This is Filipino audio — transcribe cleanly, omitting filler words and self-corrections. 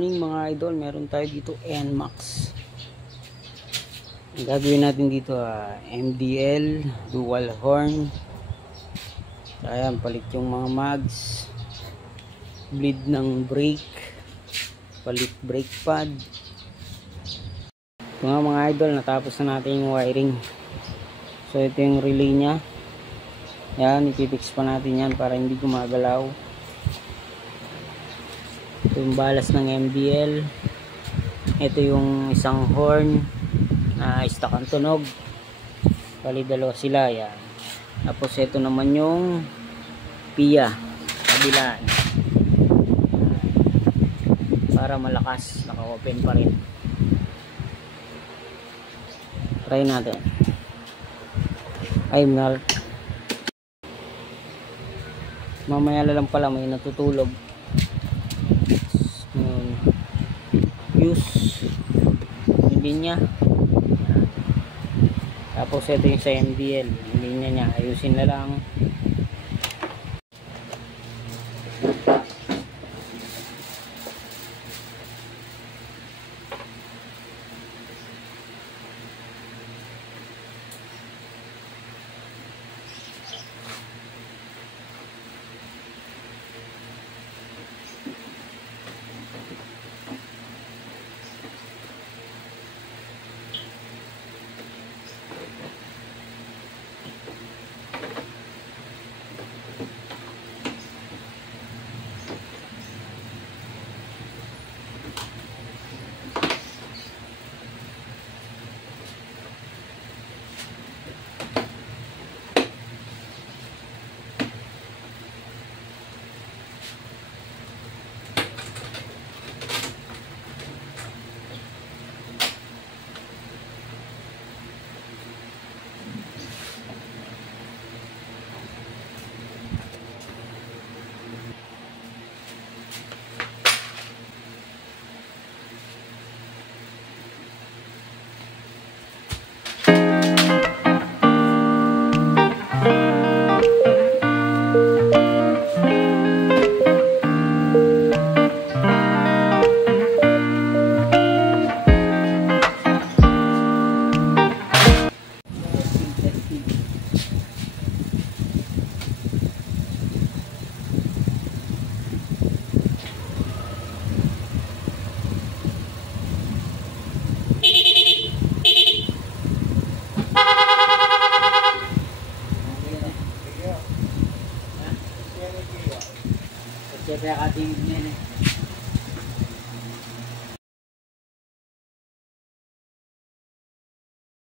Mga idol, meron tayo dito NMAX. Ang gagawin natin dito MDL dual horn. Ayan, palit yung mga mags, bleed ng brake, palit brake pad. Mga idol, natapos na natin yung wiring. So ito yung relay nya. Yan, ipipix pa natin yan para hindi gumagalaw. Ito yung balas ng MDL. Ito yung isang horn na stock ang tunog. Bali dalawa sila. Yan. Tapos ito naman yung PIA kabilaan para malakas, naka-open pa rin. Try natin. Ay, mamaya lang pala may natutulog. Use yung linya. Tapos ito yung sa MDL, yung linya nya, ayusin na lang. Siyempre ating